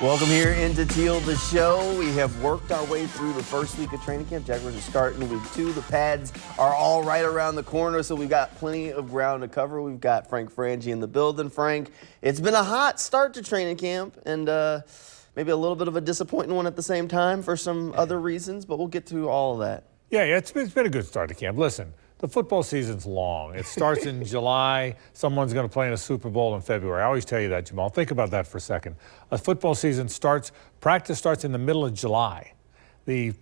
Welcome here into Teal the Show. We have worked our way through the first week of training camp. Jaguars are starting week 2. The pads are all right around the corner, so we've got plenty of ground to cover. We've got Frank Frangie in the building. Frank, it's been a hot start to training camp, and maybe a little bit of a disappointing one at the same time for some other reasons, but we'll get to all of that. Yeah, it's been a good start to camp. Listen, the football season's long. It starts in July. Someone's going to play in a Super Bowl in February. I always tell you that, Jamal. Think about that for a second. A football season practice starts in the middle of July. The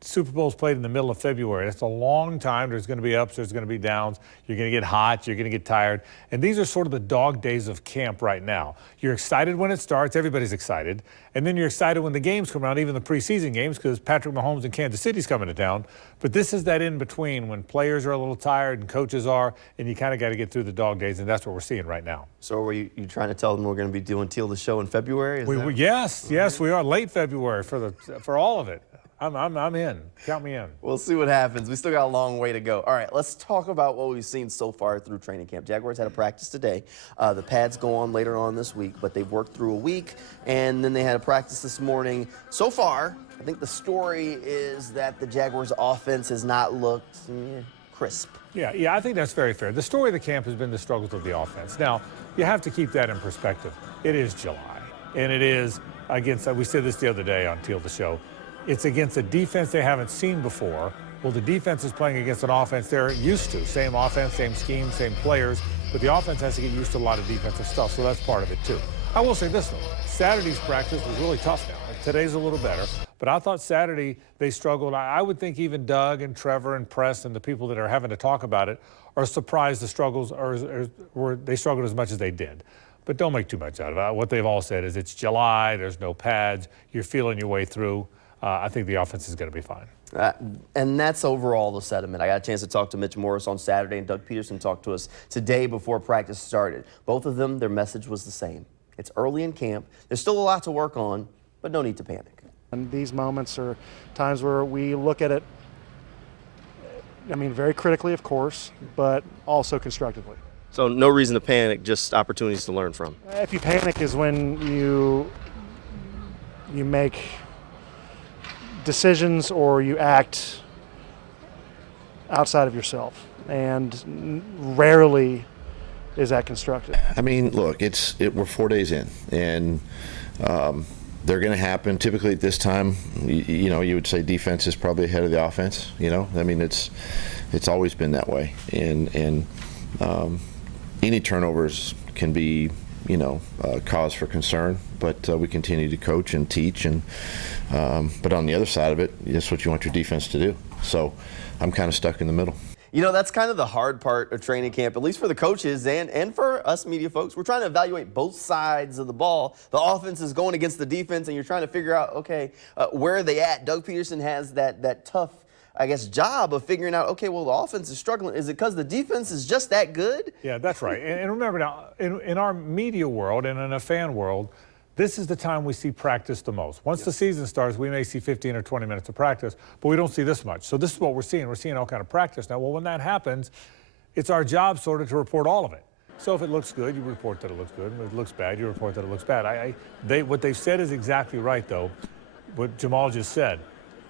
Super Bowl's played in the middle of February. That's a long time. There's going to be ups, there's going to be downs. You're going to get hot, you're going to get tired. And these are sort of the dog days of camp right now. You're excited when it starts. Everybody's excited. And then you're excited when the games come around, even the preseason games, because Patrick Mahomes in Kansas City's coming to town. But this is that in-between when players are a little tired and coaches are, and you kind of got to get through the dog days, and that's what we're seeing right now. So are you trying to tell them we're going to be doing Teal the Show in February? Yes, we are. Late February for all of it. I'm in. Count me in. We'll see what happens. We still got a long way to go. All right, let's talk about what we've seen so far through training camp. Jaguars had a practice today. The pads go on later on this week, but they've worked through a week, and then they had a practice this morning. So far, I think the story is that the Jaguars' offense has not looked crisp. Yeah, I think that's very fair. The story of the camp has been the struggles of the offense. Now, you have to keep that in perspective. It is July, and it is against, we said this the other day on Teal the Show, it's against a defense they haven't seen before. Well, the defense is playing against an offense they're used to. Same offense, same scheme, same players, but the offense has to get used to a lot of defensive stuff, so that's part of it too. I will say this, though. Saturday's practice was really tough now. Today's a little better, but I thought Saturday they struggled. I would think even Doug and Trevor and Press and the people that are having to talk about it are surprised the struggles or they struggled as much as they did. But don't make too much out of it. What they've all said is it's July, there's no pads, you're feeling your way through. I think the offense is going to be fine. And that's overall the sentiment. I got a chance to talk to Mitch Morris on Saturday, and Doug Peterson talked to us today before practice started. Both of them, their message was the same. It's early in camp. There's still a lot to work on, but no need to panic. And these moments are times where we look at it, very critically, of course, but also constructively. So no reason to panic, just opportunities to learn from. If you panic is when you make decisions or you act outside of yourself, and rarely is that constructive. Look, we're 4 days in, and they're going to happen. Typically at this time, you would say defense is probably ahead of the offense. It's always been that way, and any turnovers can be cause for concern, but we continue to coach and teach, and but on the other side of it, that's what you want your defense to do. So I'm kind of stuck in the middle. That's kind of the hard part of training camp, at least for the coaches and for us media folks. We're trying to evaluate both sides of the ball. The offense is going against the defense, and you're trying to figure out, okay, where are they at? Doug Peterson has that tough, job of figuring out, okay, well, the offense is struggling. Is it because the defense is just that good? Yeah, that's right. And remember now, in our media world and in a fan world, this is the time we see practice the most. Once the season starts, we may see 15 or 20 minutes of practice, but we don't see this much. So this is what we're seeing. We're seeing all kind of practice now. Well, when that happens, it's our job sort of to report all of it. So if it looks good, you report that it looks good. If it looks bad, you report that it looks bad. What they've said is exactly right, though, what Jamal just said.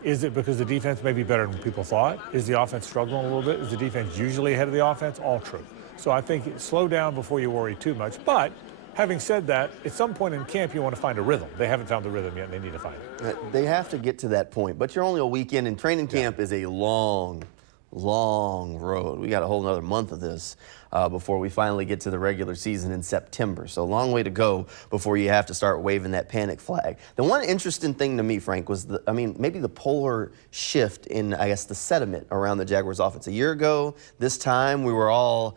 Is it because the defense may be better than people thought? Is the offense struggling a little bit? Is the defense usually ahead of the offense? All true. So I think slow down before you worry too much. But having said that, at some point in camp, you want to find a rhythm. They haven't found the rhythm yet, and they need to find it. They have to get to that point. But you're only a weekend, and training camp is a long road. We got a whole another month of this before we finally get to the regular season in September. So a long way to go before you have to start waving that panic flag. The one interesting thing to me, Frank, was maybe the polar shift in, the sentiment around the Jaguars offense. A year ago, this time, we were all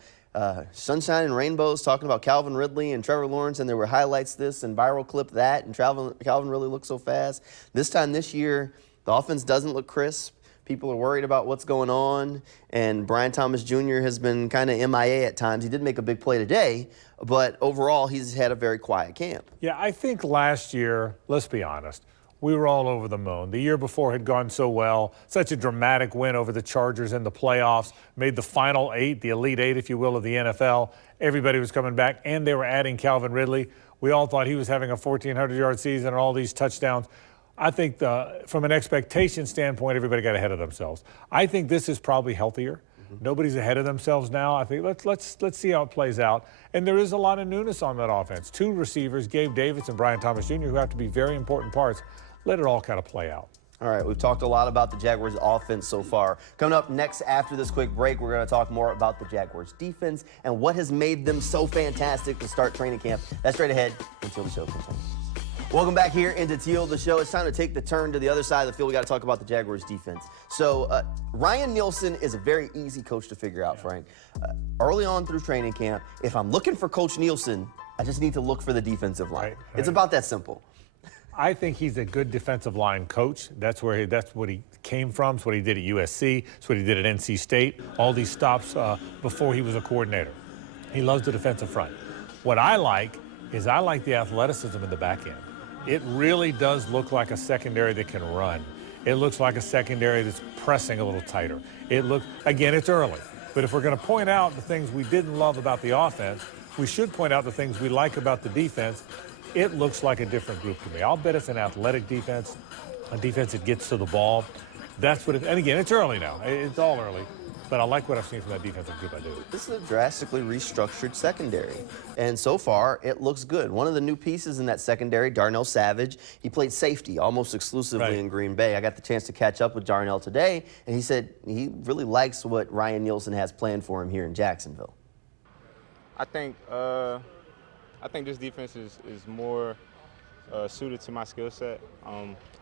sunshine and rainbows talking about Calvin Ridley and Trevor Lawrence, and there were highlights this and viral clip that, and Calvin really looked so fast. This time this year, the offense doesn't look crisp. People are worried about what's going on, and Brian Thomas Jr. has been kind of MIA at times. He did make a big play today, but overall, he's had a very quiet camp. Yeah, I think last year, let's be honest, we were all over the moon. The year before had gone so well, such a dramatic win over the Chargers in the playoffs, made the final 8, the Elite 8, if you will, of the NFL. Everybody was coming back, and they were adding Calvin Ridley. We all thought he was having a 1,400-yard season and all these touchdowns. I think from an expectation standpoint, everybody got ahead of themselves. I think this is probably healthier. Nobody's ahead of themselves now. I think let's see how it plays out. And there is a lot of newness on that offense. 2 receivers, Gabe Davis and Brian Thomas Jr., who have to be very important parts. Let it all kind of play out. All right, we've talked a lot about the Jaguars' offense so far. Coming up next after this quick break, we're going to talk more about the Jaguars' defense and what has made them so fantastic to start training camp. That's straight ahead until the show continues. Welcome back here into Teal the Show. It's time to take the turn to the other side of the field. We got to talk about the Jaguars' defense. So Ryan Nielsen is a very easy coach to figure out, Frank. Early on through training camp, if I'm looking for Coach Nielsen, I just need to look for the defensive line. Right. It's about that simple. I think he's a good defensive line coach. That's what he came from. It's what he did at USC. It's what he did at NC State. All these stops before he was a coordinator. He loves the defensive front. What I like is the athleticism in the back end. It really does look like a secondary that can run. It looks like a secondary that's pressing a little tighter. Again, it's early. But if we're going to point out the things we didn't love about the offense, we should point out the things we like about the defense. It looks like a different group to me. I'll bet it's an athletic defense, a defense that gets to the ball. That's what and again, it's early now. It's all early. But I like what I've seen from that defensive group. I do. This is a drastically restructured secondary. And so far, it looks good. One of the new pieces in that secondary, Darnell Savage, he played safety almost exclusively in Green Bay. I got the chance to catch up with Darnell today, and he said he really likes what Ryan Nielsen has planned for him here in Jacksonville. I think this defense is more suited to my skill set.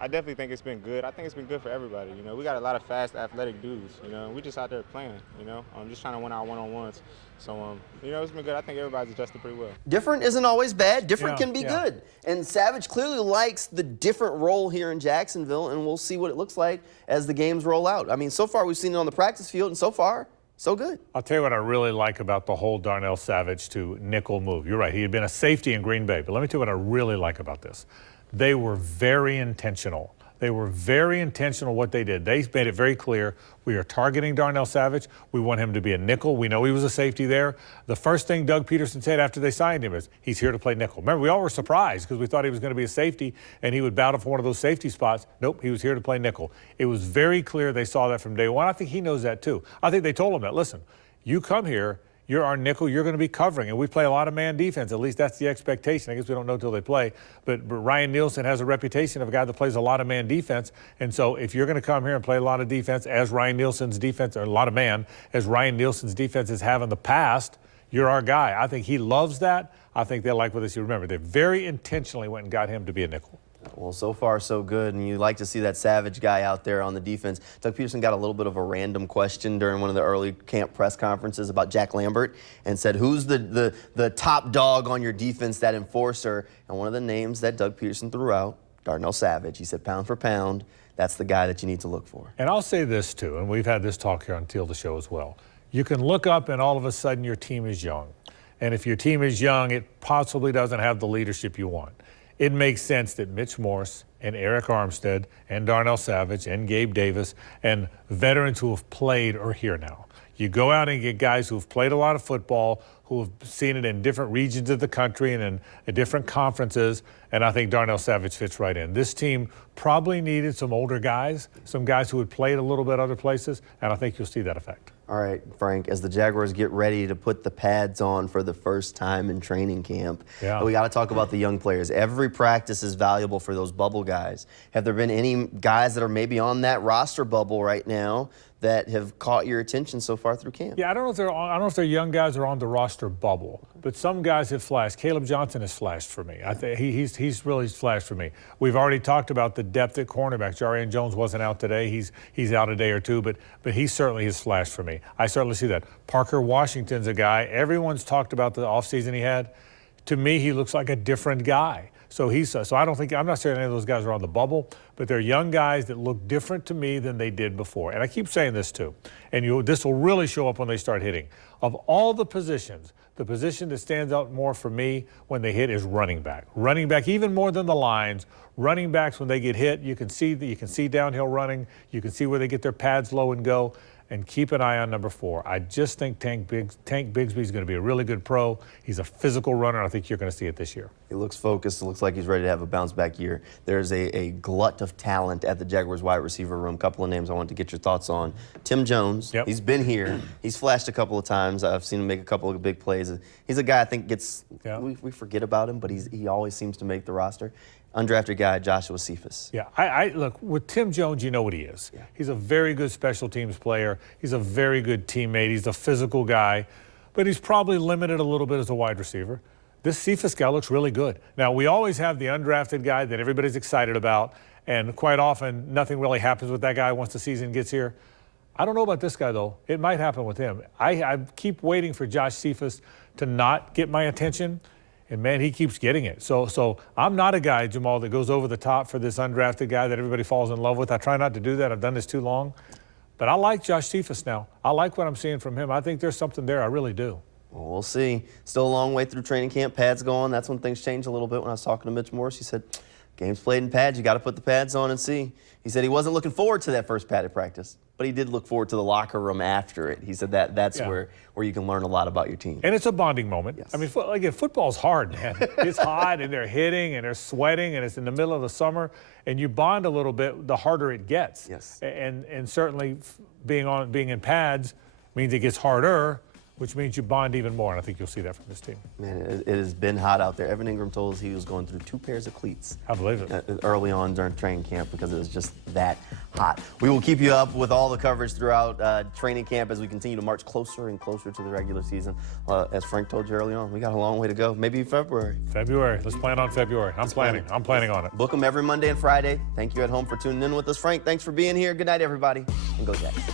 I definitely think it's been good. I think it's been good for everybody. You know, we got a lot of fast, athletic dudes. You know, we just out there playing. You know, just trying to win our one-on-ones. So, you know, it's been good. I think everybody's adjusted pretty well. Different isn't always bad. Different can be good. And Savage clearly likes the different role here in Jacksonville, and we'll see what it looks like as the games roll out. I mean, so far we've seen it on the practice field, and so far, so good. I'll tell you what I really like about the whole Darnell Savage to nickel move. You're right. He had been a safety in Green Bay. But let me tell you what I really like about this. They were very intentional. They were very intentional what they did. They made it very clear, we are targeting Darnell Savage. We want him to be a nickel. We know he was a safety there. The first thing Doug Peterson said after they signed him is, he's here to play nickel. Remember, we all were surprised because we thought he was going to be a safety and he would battle for one of those safety spots. Nope, he was here to play nickel. It was very clear they saw that from day one. I think he knows that too. I think they told him that, listen, you come here, you're our nickel, you're going to be covering. And we play a lot of man defense. At least that's the expectation. I guess we don't know until they play. But Ryan Nielsen has a reputation of a guy that plays a lot of man defense. And so if you're going to come here and play a lot of defense as Ryan Nielsen's defense, or a lot of man, as Ryan Nielsen's defenses have in the past, you're our guy. I think he loves that. I think they like what they see. Remember, they very intentionally went and got him to be a nickel. Well, so far, so good, and you like to see that Savage guy out there on the defense. Doug Peterson got a little bit of a random question during one of the early camp press conferences about Jack Lambert and said, who's the top dog on your defense, that enforcer? And one of the names that Doug Peterson threw out, Darnell Savage. He said, pound for pound, that's the guy that you need to look for. And I'll say this, too, and we've had this talk here on Teal the Show as well. You can look up and all of a sudden your team is young. And if your team is young, it possibly doesn't have the leadership you want. It makes sense that Mitch Morse and Eric Armstead and Darnell Savage and Gabe Davis and veterans who have played are here now. You go out and get guys who have played a lot of football, who have seen it in different regions of the country and in different conferences, and I think Darnell Savage fits right in. This team probably needed some older guys, some guys who had played a little bit other places, and I think you'll see that effect. All right, Frank, as the Jaguars get ready to put the pads on for the first time in training camp, we got to talk about the young players. Every practice is valuable for those bubble guys. Have there been any guys that are maybe on that roster bubble right now that have caught your attention so far through camp? Yeah, I don't know if they're young guys or on the roster bubble, but some guys have flashed. Caleb Johnson has flashed for me. I think he's really flashed for me. We've already talked about the depth at cornerback. Jarian Jones wasn't out today. He's out a day or two, but he certainly has flashed for me. I certainly see that. Parker Washington's a guy. Everyone's talked about the offseason he had. To me, he looks like a different guy. So I don't think, I'm not saying any of those guys are on the bubble, but they're young guys that look different to me than they did before. And I keep saying this too, and this will really show up when they start hitting. Of all the positions the position that stands out more for me when they hit is running back. Running back, even more than the lines. Running backs, when they get hit, you can see downhill running. You can see where they get their pads low and go. And keep an eye on number 4. I just think Tank Bigsby is going to be a really good pro. He's a physical runner. I think you're going to see it this year. He looks focused. It looks like he's ready to have a bounce-back year. There's a glut of talent at the Jaguars wide receiver room. Couple of names I want to get your thoughts on. Tim Jones. Yep. He's been here. He's flashed a couple of times. I've seen him make a couple of big plays. He's a guy I think gets we forget about him, but he always seems to make the roster. Undrafted guy, Joshua Cephas. Yeah, I look, with Tim Jones, you know what he is. Yeah. He's a very good special teams player. He's a very good teammate. He's a physical guy, but he's probably limited a little bit as a wide receiver. This Cephas guy looks really good. Now, we always have the undrafted guy that everybody's excited about, and quite often nothing really happens with that guy once the season gets here. I don't know about this guy, though. It might happen with him. I keep waiting for Josh Cephas to not get my attention. And, man, he keeps getting it. So I'm not a guy, Jamal, that goes over the top for this undrafted guy that everybody falls in love with. I try not to do that. I've done this too long. But I like Josh Cephas now. I like what I'm seeing from him. I think there's something there. I really do. Well, we'll see. Still a long way through training camp. Pads go on. That's when things change a little bit. When I was talking to Mitch Morse, he said, games played in pads. You got to put the pads on and see. He said he wasn't looking forward to that first padded practice, but he did look forward to the locker room after it. He said that's where you can learn a lot about your team. And it's a bonding moment. Yes. I mean, again, football's hard, man. It's hot, and they're hitting, and they're sweating, and it's in the middle of the summer, and you bond a little bit the harder it gets. Yes. And certainly being in pads means it gets harder, which means you bond even more, and I think you'll see that from this team. Man, it has been hot out there. Evan Ingram told us he was going through 2 pairs of cleats. I believe it. Early on during training camp because it was just that hot. We will keep you up with all the coverage throughout training camp as we continue to march closer and closer to the regular season. As Frank told you early on, we got a long way to go. Maybe February. February. Let's plan on February. I'm planning on it. Book them every Monday and Friday. Thank you at home for tuning in with us. Frank, thanks for being here. Good night, everybody. And go Jags.